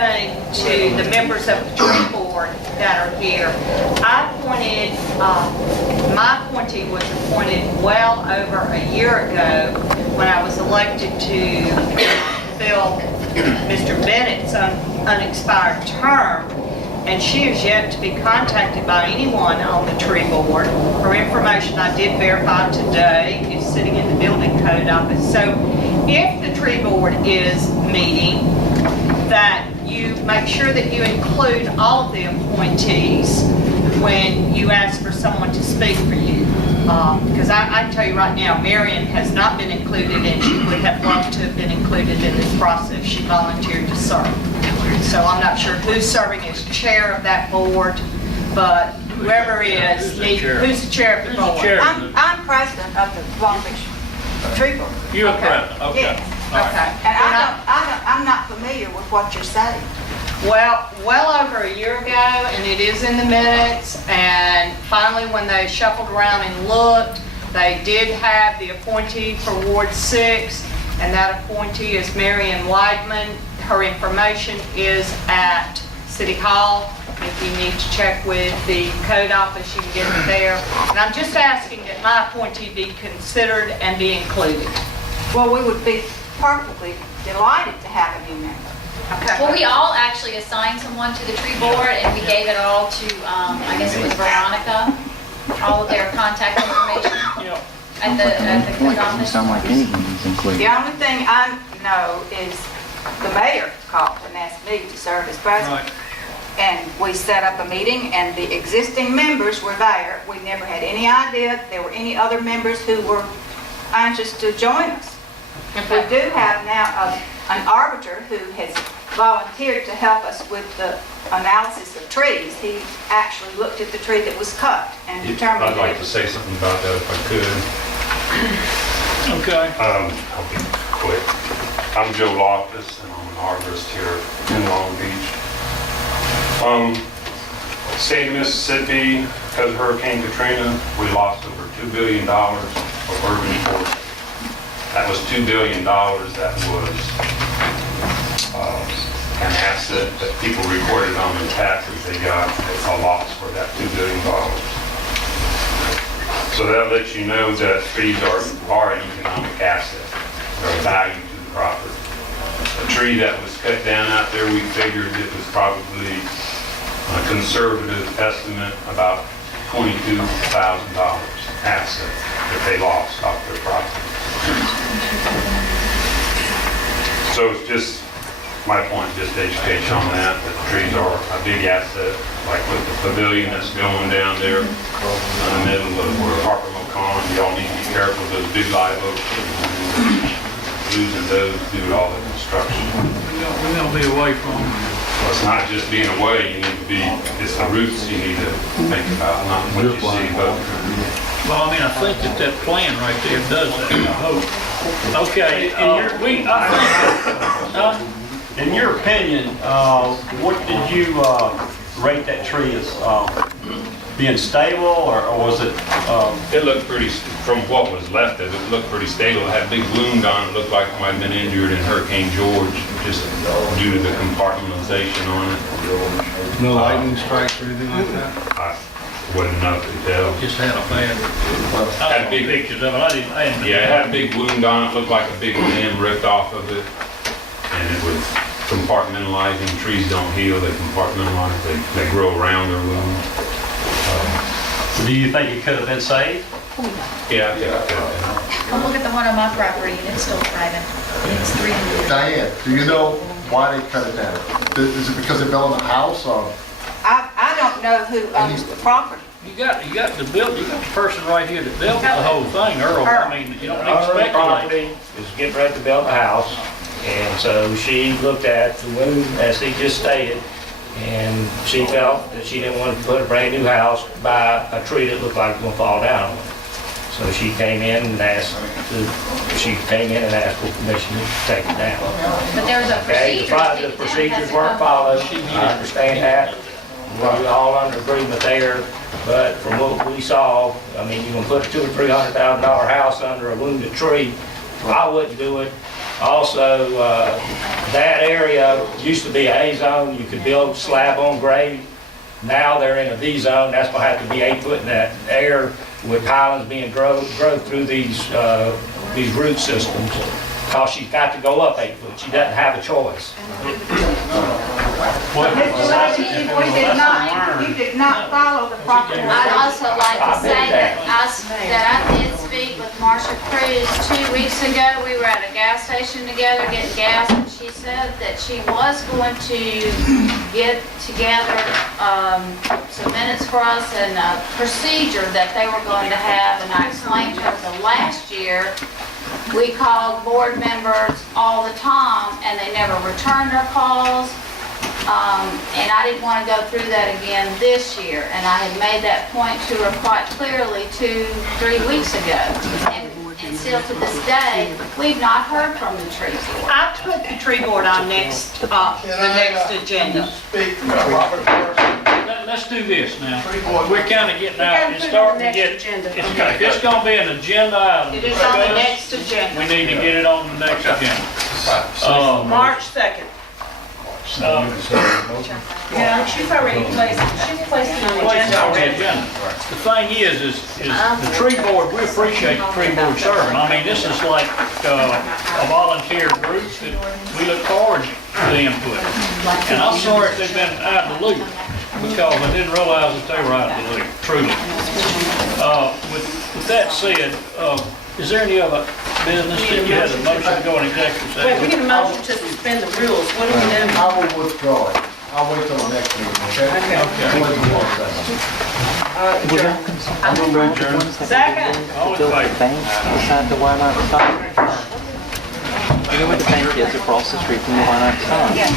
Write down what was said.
thing to the members of the tree board that are here. My appointee was appointed well over a year ago when I was elected to fill Mr. Bennett's unexpired term, and she is yet to be contacted by anyone on the tree board. Her information I did verify today is sitting in the building code office. So if the tree board is meeting, that you make sure that you include all of the appointees when you ask for someone to speak for you. Because I can tell you right now, Marion has not been included, and she would have loved to have been included in this process. She volunteered to serve. So I'm not sure who's serving as chair of that board, but whoever is, who's the chair of the board? I'm president of the Long Beach Tree Board. You're a president, okay. Yes. Okay. And I'm not familiar with what you're saying. Well over a year ago, and it is in the minutes, and finally when they shuffled around and looked, they did have the appointee for Ward 6, and that appointee is Marion Weidman. Her information is at City Hall. If you need to check with the code office, you can get it there. And I'm just asking that my appointee be considered and be included. Well, we would be perfectly delighted to have a new member. Okay. Well, we all actually assigned someone to the tree board, and we gave it all to, I guess it was Veronica, all of their contact information at the code Doesn't office. sound like anybody's included. The only thing I know is the mayor called and asked me to serve as president. Right. And we set up a meeting, and the existing members were there. We never had any idea there were any other members who were anxious to join us. We do have now an arbiter who has volunteered to help us with the analysis of trees. He actually looked at the tree that was cut and determined I'd like that to say something about that if I could. Okay. I'll be quick. I'm Joe Loftus, and I'm an arborist here in Long Beach. State of Mississippi, because of Hurricane Katrina, we lost over $2 billion of urban forest. That was $2 billion that was an asset that people recorded on their taxes. They got a loss for that $2 billion. So that lets you know that trees are an economic asset. They're a value to the property. A tree that was cut down out there, we figured it was probably a conservative estimate about $22,000 asset that they lost off their property. So it's just my point, just education on that the trees are a big asset, like with the pavilion that's going down there in the middle of where Harper McCon, y'all need to be careful of those big live oaks. Losing those due to all the construction. We're gonna be away from them. Well, it's not just being away, you need to be, it's the roots you need to think about, not what you see, but Well, I mean, I think that plan right there does that, I hope. Okay, In your opinion, what did you rate that tree as being stable, or was it? it looked pretty, from what was left of it, it looked pretty stable. It had a big wound on it, looked like it might have been injured in Hurricane George, just due to the compartmentalization on it. No lightning strikes or anything like that? I wouldn't know to tell. just had a bad, I Had saw big- pictures of it, I didn't. Yeah, it had a big wound on it, looked like a big limb ripped off of it, and it was compartmentalizing. Trees don't heal, they compartmentalize, they grow around their wound. Do you think it could have been saved? Yeah, I think it could have been. I'll look at the one on my property, and it's still thriving. It's 300. Diane, do you know why they cut it down? Is it because they're building a house or? I don't know who owns the property. You got the person right here that built the whole thing, Earl. I mean, you don't need to Our speculate. property is getting ready to build a house, and so she looked at the wound, as he just stated, and she felt that she didn't want to put a brand new house by a tree that looked like it was gonna fall down on her. So she came in and asked for permission to take it down. But there's a Okay, procedure. the procedures weren't followed, I understand that. We're all under agreement there, but from what we saw, I mean, you're gonna put a $200,000 or $300,000 house under a wounded tree, I wouldn't do it. Also, that area used to be a A zone, you could build slab on grade. Now they're in a V zone, that's gonna have to be 8 foot in that air with pilings being drove through these root systems. Cause she's got to go up 8 foot, she doesn't have a choice. You did not follow the proper. I'd also like to say that I did speak with Marsha Cruz 2 weeks ago. We were at a gas station together getting gas, and she said that she was going to get together some minutes for us and a procedure that they were going to have, and I explained to her the last year, we called board members all the time, and they never returned our calls. And I didn't want to go through that again this year, and I had made that point to her quite clearly 2-3 weeks ago. And still to this day, we've not heard from the tree board. I put the tree board on the next agenda. Let's do this now. We're kind of getting out, it's starting to get, it's gonna be an agenda item. It is on the next agenda, We need to get it on the next agenda. March 2nd. Yeah, she's already placed it on the It's on the agenda. agenda. The thing is the tree board, we appreciate the tree board serving. I mean, this is like a volunteer group that we look forward to the input. And I'm sorry if they've been out of the loop, because I didn't realize that they were out of the loop, truly. With that said, is there any other business that you had a motion to go in executive Wait, we session? get a motion to suspend the rules. What do we do? I will withdraw it. I'll wait till the next meeting, okay? I'll wait till the next session. Second. All in Until the favor? bank beside the Wyandotte Sign. You know where the bank is across the street from the Wyandotte Sign? Okay.